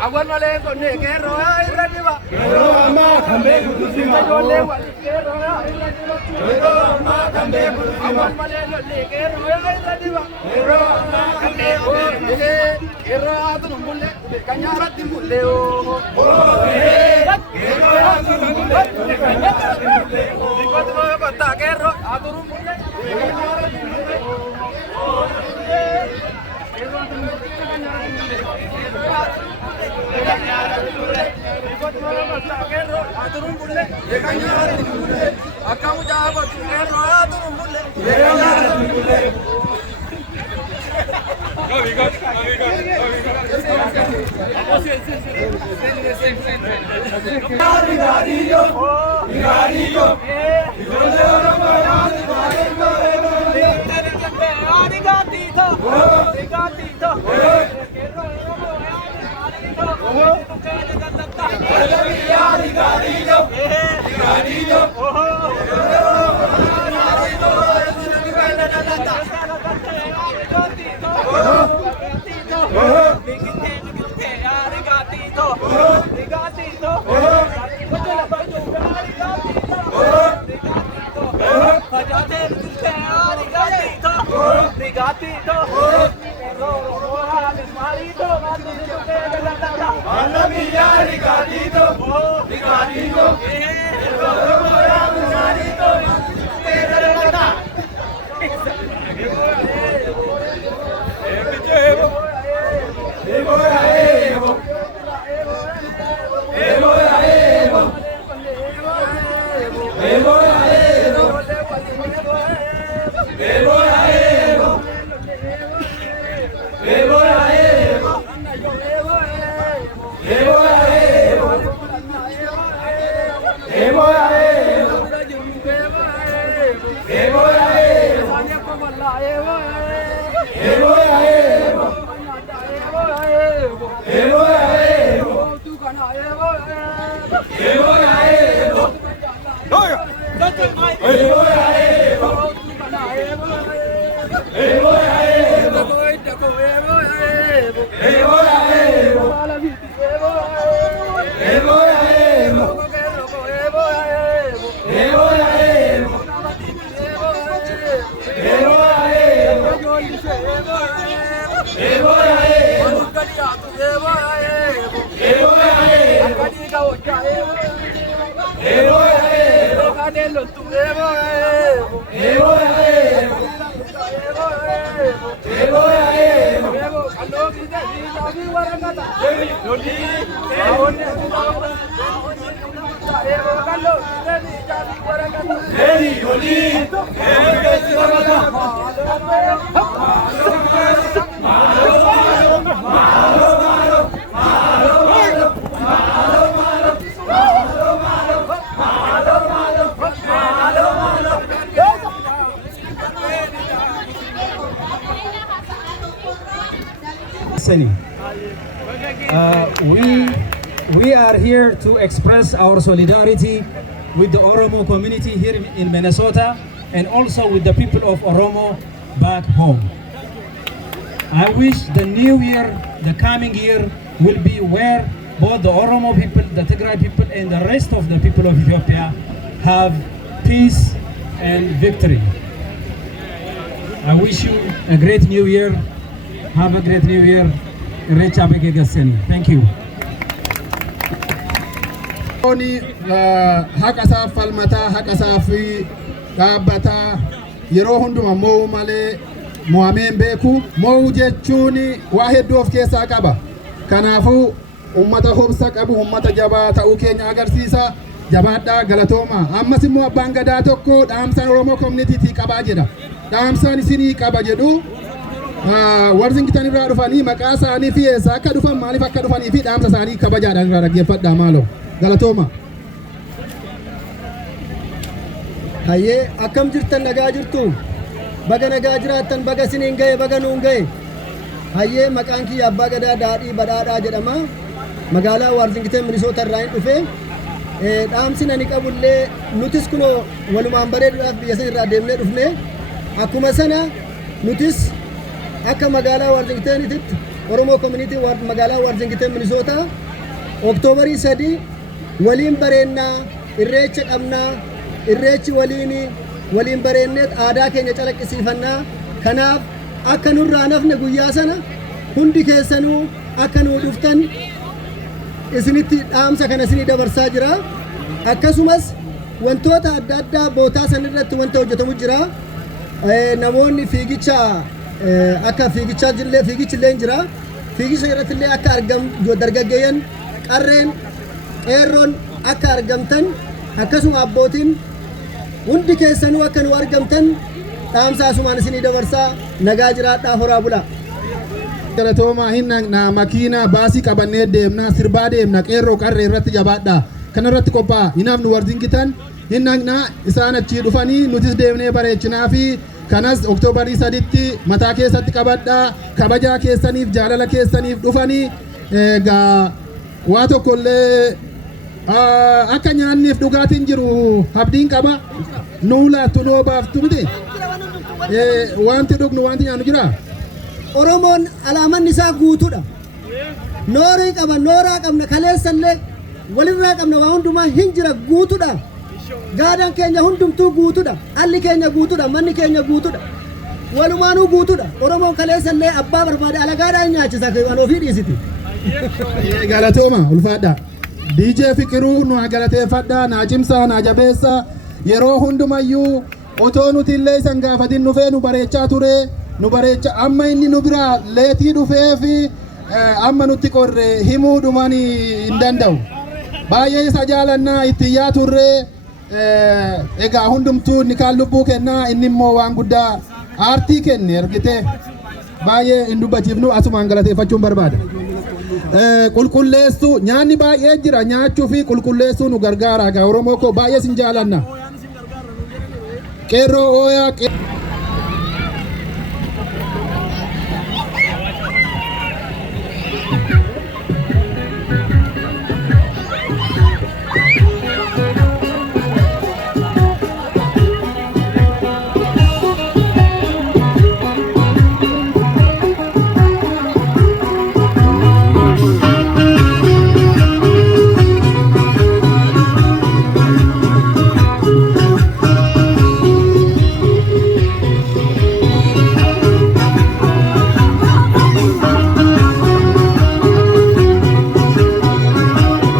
Awan malah kau ni kero ay lagi ba? Kero ama kambe kutusi ma. Kero ama kambe kutusi ma. Awan malah ni kero ay lagi ba? Kero ama kambe kutusi ma. Kero atu numbule, kanyara timbule o. Kero atu numbule, kanyara timbule o. Ikut mo kata kero atu numbule, kanyara timbule o. Kero atu numbule, kanyara timbule o. Aturun bulle, kanyara timbule. Akamu jawab kero aturun bulle, kanyara timbule. We are here to express our solidarity with the Oromo community here in Minnesota and also with the people of Oromo back home. I wish the new year, the coming year, will be where both the Oromo people, the Tigray people, and the rest of the people of Ethiopia have peace and victory. I wish you a great new year. Have a great new year. Thank you. Haqasaa falmataa haqasaa fi dhaabbataa yeroo hunduma mo'uu malee mo'ameen beeku. Mo'uu jechuun waa hedduu of keessaa qaba. Kanaafuu ummata hobsa qabu ummata jabaa ta'uu keenya agarsiisa. Jabaadhaa galatooma. Ammas immoo abbaan gadaa tokko dhaamsaan Oromoo community qabaa jedha. Dhaamsaan isinii qaba jedhu Warrington irraa dhufanii maqaa isaanii fi eessa akka dhufan maaliif akka dhufanii fi dhaamsa isaanii kabajaadhaan irraa dhaggeeffadhaa maaloo galatooma. hayyee akkam jirtan nagaa jirtu baga nagaa jiraattan baga siniin ga'e baga nuun ga'e hayyee maqaan kiyya abbaa gadaa daadhii badhaadhaa jedhama magaalaa Waarzingiteen Minisoota irraa hin dhufe dhaamsi ani qabullee nutis kunoo walumaan bareeduudhaaf biyya sana irraa deemnee dhufne akkuma sana nutis akka magaalaa Waarzingiteenitti Oromoo Community magaalaa Waarzingiteen Minisoota Oktoobarii 3 waliin bareennaa irreecha qabnaa irreechi waliin bareenneet aadaa keenya calaqqisiifannaa kanaaf akka nurraa nafne guyyaa sana hundi keessanuu akka nuu dhuftan isinitti dhaamsa kana isinii dabarsaa jira akkasumas wantoota adda addaa bootaa san irratti wanta hojjetamu jira namoonni fiigicha akka fiigichillee jira fiigicha irratti illee akka dargaggeeyyan qarreen qeerroon akka argamtan akkasuma abbootiin hundi keessanuu akka nu argamtan dhaamsa asumaan isinii dabarsaa nagaa jiraadhaa horaa bulaa. Galatooma hinna makiina baasii qabannee deemna sirbaa deemna qeerroo qarree irratti jabaadha kana irratti qophaa'a hinaaf nu Waarzingitan hinna isaan achii dhufanii nutis deemnee bareechinaa fi kanas Oktoobarii 3tti mataa keessatti qabadhaa kabajaa keessaniif jaalala keessaniif dhufanii egaa waa tokkollee akka nyaanniif dhugaatiin jiru abdiin qaba nuu laattu noo baaftu miti wanti dhugnu wanti nyaannu jira. Oromoon alaamaan isaa guutuudha. Noorii qaba nooraa qabna kaleessallee walirraa qabna waa hundumaa hin jira guutuudha. Gaadaan keenya hundumtuu guutuudha. Alli keenya guutuudha. Manni keenya guutuudha. Walumaanuu guutuudha. Oromoon kaleessallee abbaa barbaade alagaadhaan nyaachisa kan ofii dhiisiti. Galatooma ulfaadha. DJ Fiqiruu nu galateeffadhaa naa cimsaa naa jabeessaa yeroo hundumayyuu otoo nuti illee isan gaafatin dhufee nu bareechaa ture nu bareecha amma inni nu biraa leetii dhufee fi amma nutti qorre himuudhumaan hin danda'u baay'ee isa jaalannaa itti yaa turre egaa hundumtuu inni kaan lubbuu kennaa inni immoo waan guddaa aartii kenne ergite baay'ee hin dubbachiifnu asumaan galateeffachuun barbaada. Qulqulleessuu nyaanni baay'ee jira nyaachuu fi qulqulleessuu nu gargaara gaa Oromoo koo baay'ee sin jaalanna qeerroo ooyaa